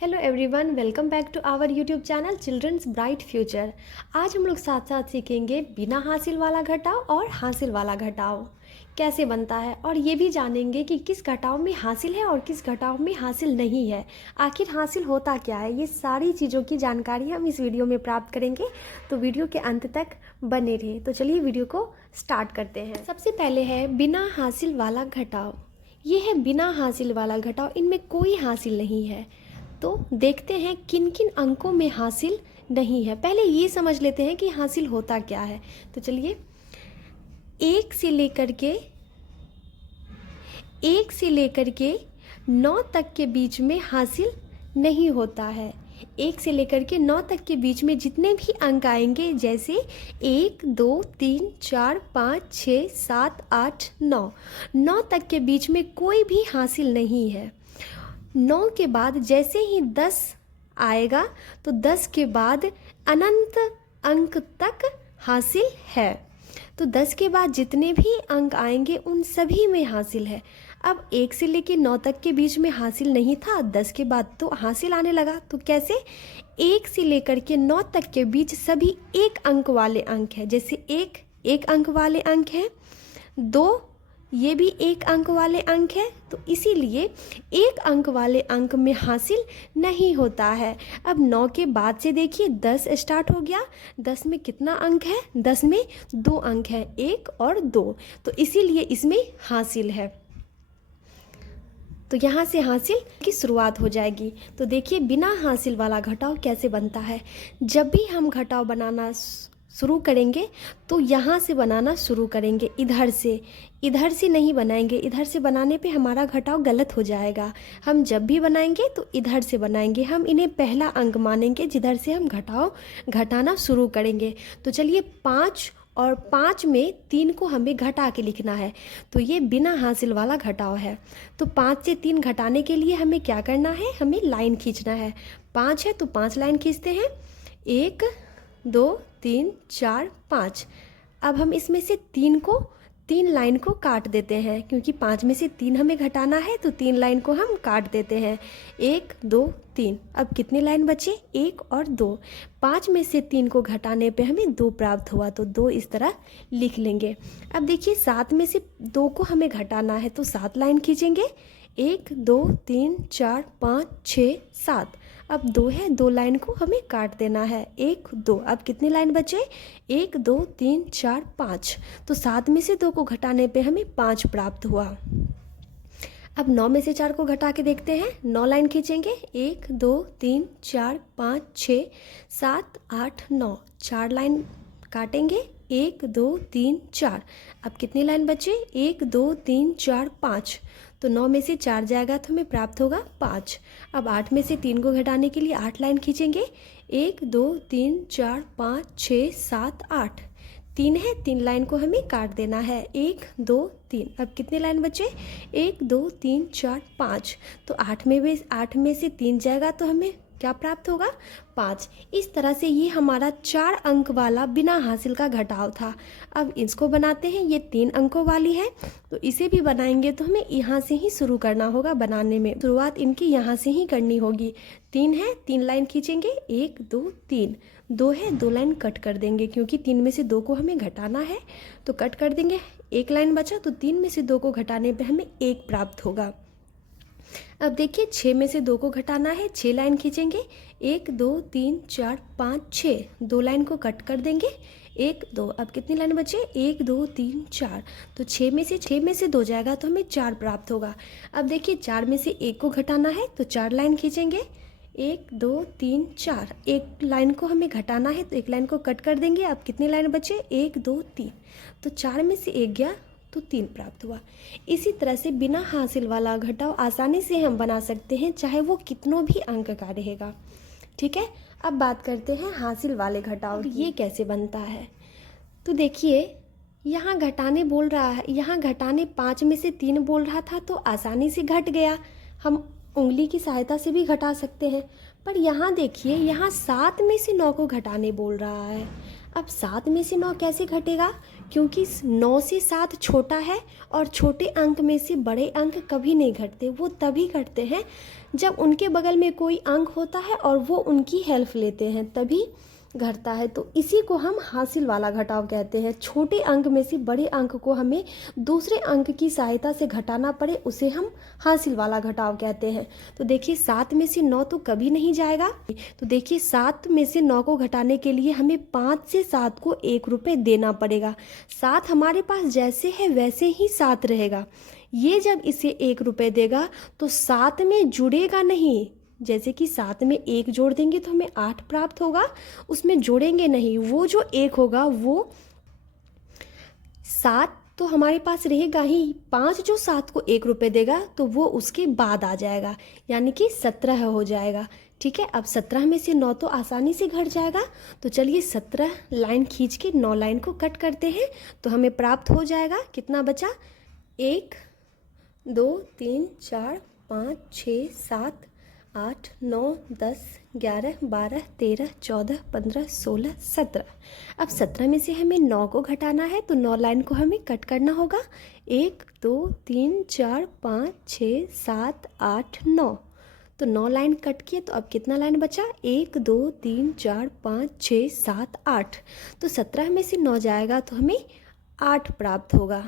Hello everyone, welcome back to our YouTube channel children's bright future. आज हम लोग साथ साथ सीखेंगे बिना हासिल वाला घटाव और हासिल वाला घटाव कैसे बनता है, और ये भी जानेंगे कि किस घटाव में हासिल है और किस घटाव में हासिल नहीं है। आखिर हासिल होता क्या है, ये सारी चीज़ों की जानकारी हम इस वीडियो में प्राप्त करेंगे, तो वीडियो के अंत तक बने रहिए। तो चलिए वीडियो को स्टार्ट करते हैं। सबसे पहले है बिना हासिल वाला घटाव। ये है बिना हासिल वाला घटाव, इनमें कोई हासिल नहीं है। तो देखते हैं किन किन अंकों में हासिल नहीं है। पहले ये समझ लेते हैं कि हासिल होता क्या है। तो चलिए, एक से लेकर के 9 तक के बीच में हासिल नहीं होता है। 1 से लेकर के 9 तक के बीच में जितने भी अंक आएंगे, जैसे 1 2 3 4 5 6 7 8 9 तक के बीच में कोई भी हासिल नहीं है। 9 के बाद जैसे ही 10 आएगा तो 10 के बाद अनंत अंक तक हासिल है। तो 10 के बाद जितने भी अंक आएंगे उन सभी में हासिल है। अब 1 से लेकर 9 तक के बीच में हासिल नहीं था, 10 के बाद तो हासिल आने लगा। तो कैसे? 1 से लेकर के 9 तक के बीच सभी 1 अंक वाले अंक है। जैसे 1 अंक वाले अंक है, 2 ये भी 1 अंक वाले अंक है, तो इसीलिए 1 अंक वाले अंक में हासिल नहीं होता है। अब 9 के बाद से देखिए 10 स्टार्ट हो गया। 10 में कितना अंक है? 10 में 2 अंक है, 1 और 2, तो इसीलिए इसमें हासिल है। तो यहाँ से हासिल की शुरुआत हो जाएगी। तो देखिए बिना हासिल वाला घटाव कैसे बनता है। जब भी हम घटाव बनाना शुरू करेंगे तो यहाँ से बनाना शुरू करेंगे, इधर से नहीं बनाएंगे। इधर से बनाने पे हमारा घटाव गलत हो जाएगा। हम जब भी बनाएंगे तो इधर से बनाएंगे। हम इन्हें पहला अंक मानेंगे जिधर से हम घटाव घटाना शुरू करेंगे। तो चलिए 5 और 5 में 3 को हमें घटा के लिखना है, तो ये बिना हासिल वाला घटाव है। तो 5 से 3 घटाने के लिए हमें क्या करना है? हमें लाइन खींचना है। 5 है तो 5 लाइन खींचते हैं, 1 2 3 4 5। अब हम इसमें से 3 लाइन को काट देते हैं, क्योंकि 5 में से 3 हमें घटाना है, तो 3 लाइन को हम काट देते हैं। 1 2 3। अब कितनी लाइन बचे? 1 और 2। 5 में से 3 को घटाने पे हमें 2 प्राप्त हुआ, तो 2 इस तरह लिख लेंगे। अब देखिए 7 में से 2 को हमें घटाना है, तो 7 लाइन खींचेंगे, 1 2 3 4 5 6 7। अब 2 है, 2 लाइन को हमें काट देना है, 1 2। अब कितनी लाइन बचे? 1 2 3 4 5। तो 7 में से 2 को घटाने पे हमें 5 प्राप्त हुआ। अब 9 में से 4 को घटा के देखते हैं। 9 लाइन खींचेंगे, 1 2 3 4 5 6 7 8 9। 4 लाइन काटेंगे, 1 2 3 4। अब कितनी लाइन बचे? 1 2 3 4 5। तो 9 में से 4 जाएगा तो हमें प्राप्त होगा 5। अब 8 में से 3 को घटाने के लिए 8 लाइन खींचेंगे, 1 2 3 4 5 6 7 8। 3 है, 3 लाइन को हमें काट देना है, 1 2 3। अब कितने लाइन बचे? 1 2 3 4 5। तो 8 में से 3 जाएगा तो हमें क्या प्राप्त होगा? 5। इस तरह से ये हमारा 4 अंक वाला बिना हासिल का घटाव था। अब इसको बनाते हैं। ये 3 अंकों वाली है, तो इसे भी बनाएंगे तो हमें यहाँ से ही शुरू करना होगा बनाने में। शुरुआत इनकी यहाँ से ही करनी होगी। 3 है, 3 लाइन खींचेंगे, 1 2 3। 2 है, 2 लाइन कट कर देंगे, क्योंकि 3 में से 2 को हमें घटाना है, तो कट कर देंगे। 1 लाइन बचा, तो 3 में से 2 को घटाने पे हमें 1 प्राप्त होगा। अब देखिए 6 में से 2 को घटाना है, 6 लाइन खींचेंगे, 1 2 3 4 5 6। 2 लाइन को कट कर देंगे, 1 2। अब कितनी लाइन बचे? 1 2 3 4। तो 6 में से 2 जाएगा तो हमें 4 प्राप्त होगा। अब देखिए 4 में से 1 को घटाना है, तो 4 लाइन खींचेंगे, 1 2 3 4। 1 लाइन को हमें घटाना है, तो 1 लाइन को कट कर देंगे। अब कितनी लाइन बचे? 1 2 3। तो 4 में से 1 गया तो 3 प्राप्त हुआ। इसी तरह से बिना हासिल वाला घटाव आसानी से हम बना सकते हैं, चाहे वो कितनों भी अंक का रहेगा। ठीक है, अब बात करते हैं हासिल वाले घटाव की। ये कैसे बनता है? तो देखिए यहाँ घटाने बोल रहा है, यहाँ घटाने 5 में से 3 बोल रहा था, तो आसानी से घट गया। हम उंगली की सहायता से भी घटा सकते हैं। पर यहाँ देखिए, यहाँ 7 में से 9 को घटाने बोल रहा है। अब 7 में से 9 कैसे घटेगा? क्योंकि 9 से 7 छोटा है, और छोटे अंक में से बड़े अंक कभी नहीं घटते। वो तभी घटते हैं जब उनके बगल में कोई अंक होता है और वो उनकी हेल्प लेते हैं तभी घटता है। तो इसी को हम हासिल वाला घटाव कहते हैं। छोटे अंक में से बड़े अंक को हमें दूसरे अंक की सहायता से घटाना पड़े उसे हम हासिल वाला घटाव कहते हैं। तो देखिए 7 में से 9 तो कभी नहीं जाएगा। तो देखिए 7 में से 9 को घटाने के लिए हमें 5 से 7 को 1 रुपये देना पड़ेगा। 7 हमारे पास जैसे है वैसे ही 7 रहेगा। ये जब इसे 1 रुपये देगा तो 7 में जुड़ेगा नहीं। जैसे कि 7 में 1 जोड़ देंगे तो हमें 8 प्राप्त होगा, उसमें जोड़ेंगे नहीं। वो जो 1 होगा वो 7 तो हमारे पास रहेगा ही। 5 जो 7 को 1 रुपये देगा तो वो उसके बाद आ जाएगा, यानी कि 17 हो जाएगा। ठीक है, अब 17 में से 9 तो आसानी से घट जाएगा। तो चलिए 17 लाइन खींच के 9 लाइन को कट करते हैं तो हमें प्राप्त हो जाएगा। कितना बचा? 1 2 3 4 5 6 7 8 9 10 11 12 13 14 15 16 17। अब 17 में से हमें 9 को घटाना है तो 9 लाइन को हमें कट करना होगा। 1 2 3 4 5 6 7 8 9। तो 9 लाइन कट किए तो अब कितना लाइन बचा? 1 2 3 4 5 6 7 8। तो 17 में से 9 जाएगा तो हमें 8 प्राप्त होगा।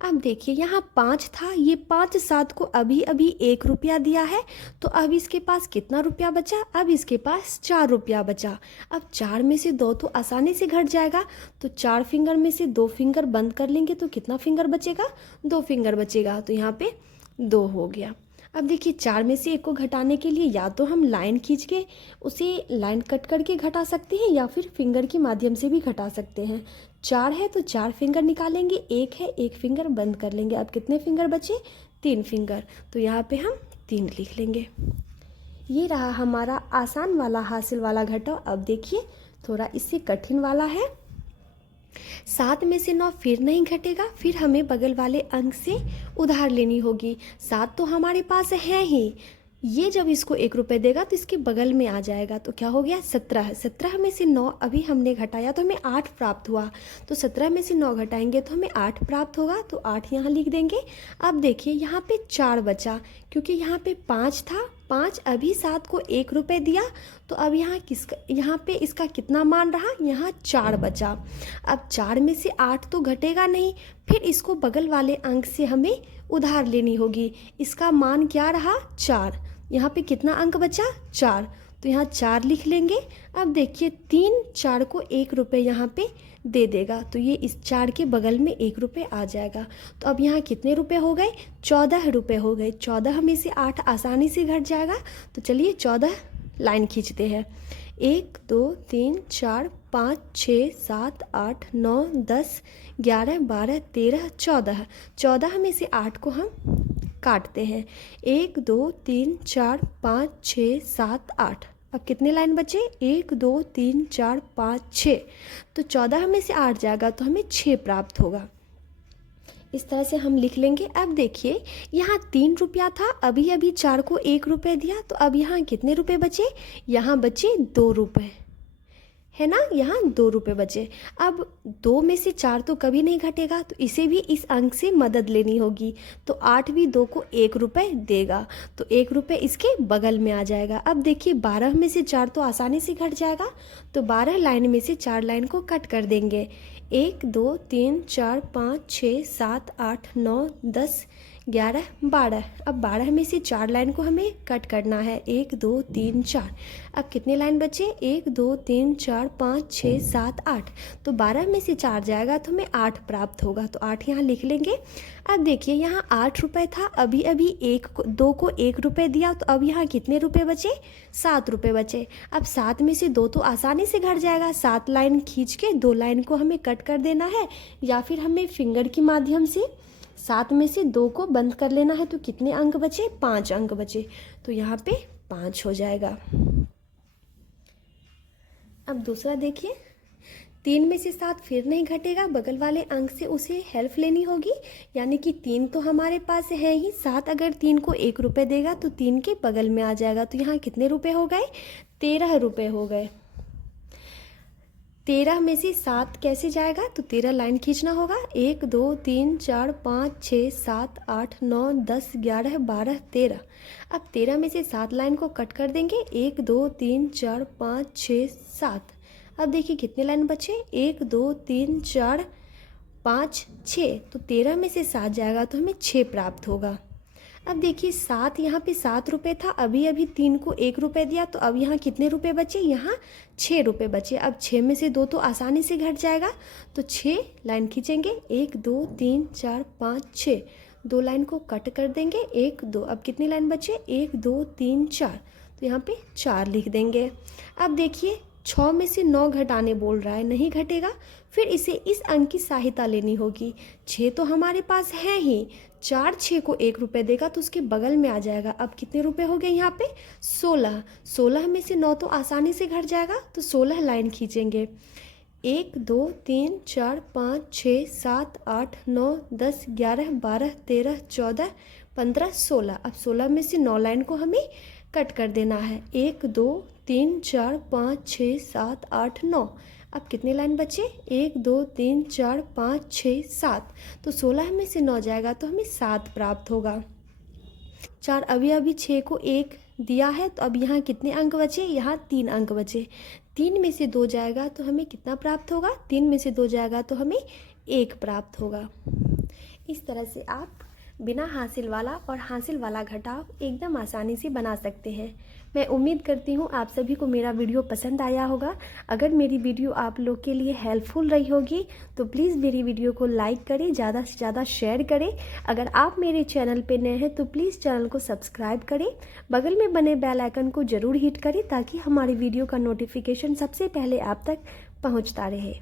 अब देखिए यहाँ 5 था, ये 5 7 को अभी अभी 1 रुपया दिया है तो अब इसके पास कितना रुपया बचा? अब इसके पास 4 रुपया बचा। अब 4 में से 2 तो आसानी से घट जाएगा, तो 4 फिंगर में से 2 फिंगर बंद कर लेंगे तो कितना फिंगर बचेगा? 2 फिंगर बचेगा। तो यहाँ पे 2 हो गया। अब देखिए 4 में से 1 को घटाने के लिए या तो हम लाइन खींच के उसे लाइन कट करके घटा सकते हैं या फिर फिंगर के माध्यम से भी घटा सकते हैं। 4 है तो 4 फिंगर निकालेंगे, 1 है 1 फिंगर बंद कर लेंगे। अब कितने फिंगर बचे? 3 फिंगर। तो यहाँ पे हम 3 लिख लेंगे। ये रहा हमारा आसान वाला हासिल वाला घटाव। अब देखिए थोड़ा इससे कठिन वाला है। 7 में से 9 फिर नहीं घटेगा, फिर हमें बगल वाले अंक से उधार लेनी होगी। 7 तो हमारे पास है ही, ये जब इसको 1 रुपये देगा तो इसके बगल में आ जाएगा। तो क्या हो गया? 17। 17 में से 9 अभी हमने घटाया तो हमें 8 प्राप्त हुआ। तो 17 में से 9 घटाएंगे तो हमें 8 प्राप्त होगा। तो 8 यहाँ लिख देंगे। अब देखिए यहाँ पे 4 बचा, क्योंकि यहाँ पे 5 था। 5 अभी 7 को 1 रुपये दिया तो अब यहाँ पे इसका कितना मान रहा? यहाँ 4 बचा। अब 4 में से 8 तो घटेगा नहीं, फिर इसको बगल वाले अंक से हमें उधार लेनी होगी। इसका मान क्या रहा? 4। यहाँ पे कितना अंक बचा? 4। तो यहाँ 4 लिख लेंगे। अब देखिए 3 4 को 1 रुपये यहाँ पे दे देगा तो ये इस 4 के बगल में 1 रुपये आ जाएगा। तो अब यहाँ कितने रुपए हो गए? 14 रुपये हो गए। 14 में से 8 आसानी से घट जाएगा। तो चलिए 14 लाइन खींचते हैं। 1 2 3 4 5 6 7 8 9 10 11 12 13 14। 14 में से 8 को हम काटते हैं। 1 2 3 4 5 6 7 8। अब कितने लाइन बचे? 1 2 3 4 5 6। तो 14 में से 8 जाएगा तो हमें 6 प्राप्त होगा। इस तरह से हम लिख लेंगे। अब देखिए यहाँ 3 रुपया था, अभी अभी 4 को 1 रुपये दिया तो अब यहाँ कितने रुपए बचे? यहाँ बचे 2 रुपये, है ना? यहाँ 2 रुपये बचे। अब 2 में से 4 तो कभी नहीं घटेगा तो इसे भी इस अंक से मदद लेनी होगी। तो 8 भी 2 को 1 रुपये देगा तो 1 रुपये इसके बगल में आ जाएगा। अब देखिए 12 में से 4 तो आसानी से घट जाएगा, तो 12 लाइन में से 4 लाइन को कट कर देंगे। 1 2 3 4 5 6 7 8 9 10 11 12। अब 12 में से 4 लाइन को हमें कट करना है। 1 2 3 4। अब कितने लाइन बचे? 1 2 3 4 5 6 7 8। तो 12 में से 4 जाएगा तो हमें 8 प्राप्त होगा। तो 8 यहाँ लिख लेंगे। अब देखिए यहाँ 8 रुपये था, अभी अभी 2 को 1 रुपये दिया तो अब यहाँ कितने रुपये बचे? 7 रुपये बचे। अब 7 में से 2 तो आसानी से घट जाएगा। 7 लाइन खींच के 2 लाइन को हमें कट कर देना है या फिर हमें फिंगर के माध्यम से 7 में से 2 को बंद कर लेना है। तो कितने अंक बचे? 5 अंक बचे। तो यहाँ पे 5 हो जाएगा। अब दूसरा देखिए, 3 में से 7 फिर नहीं घटेगा, बगल वाले अंक से उसे हेल्प लेनी होगी। यानी कि 3 तो हमारे पास है ही, 7 अगर 3 को 1 रुपये देगा तो 3 के बगल में आ जाएगा। तो यहाँ कितने रुपए हो गए? 13 रुपये हो गए। 13 में से 7 कैसे जाएगा, तो 13 लाइन खींचना होगा। 1 2 3 4 5 6 7 8 9 10 11 12 13। अब 13 में से 7 लाइन को कट कर देंगे। 1 2 3 4 5 6 7। अब देखिए कितने लाइन बचे, 1 2 3 4 5 6। तो 13 में से 7 जाएगा तो हमें 6 प्राप्त होगा। अब देखिए 7, यहाँ पे 7 रुपये था, अभी अभी 3 को 1 रुपये दिया, तो अब यहाँ कितने रुपए बचे, यहाँ 6 रुपये बचे। अब 6 में से 2 तो आसानी से घट जाएगा, तो 6 लाइन खींचेंगे। 1 2 3 4 5 6। 2 लाइन को कट कर देंगे। 1 2। अब कितनी लाइन बचे, 1 2 3 4। तो यहाँ पे 4 लिख देंगे। अब देखिए 6 में से 9 घटाने बोल रहा है, नहीं घटेगा, फिर इसे इस अंक की सहायता लेनी होगी। 6 तो हमारे पास है ही, 4 6 को 1 रुपये देगा तो उसके बगल में आ जाएगा। अब कितने रुपए हो गए यहाँ पे, 16। 16 में से 9 तो आसानी से घट जाएगा, तो 16 लाइन खींचेंगे। 1 2 3 4 5 6 7 8 9 10 11 12 13 14 15 16। अब 16 में से 9 लाइन को हमें कट कर देना है। 1 2 3 4 5 6 7 8 9। अब कितने लाइन बचे, 1 2 3 4 5 6 7। तो 16 में से 9 जाएगा तो हमें 7 प्राप्त होगा। 4 अभी 6 को 1 दिया है, तो अब यहाँ कितने अंक बचे, यहाँ 3 अंक बचे। 3 में से 2 जाएगा तो हमें कितना प्राप्त होगा, 3 में से 2 जाएगा तो हमें 1 प्राप्त होगा। इस तरह से आप बिना हासिल वाला और हासिल वाला घटाव एकदम आसानी से बना सकते हैं। मैं उम्मीद करती हूँ आप सभी को मेरा वीडियो पसंद आया होगा। अगर मेरी वीडियो आप लोग के लिए हेल्पफुल रही होगी तो प्लीज़ मेरी वीडियो को लाइक करें, ज़्यादा से ज़्यादा शेयर करें। अगर आप मेरे चैनल पे नए हैं तो प्लीज़ चैनल को सब्सक्राइब करें, बगल में बने बेल आइकन को ज़रूर हिट करें ताकि हमारी वीडियो का नोटिफिकेशन सबसे पहले आप तक पहुँचता रहे।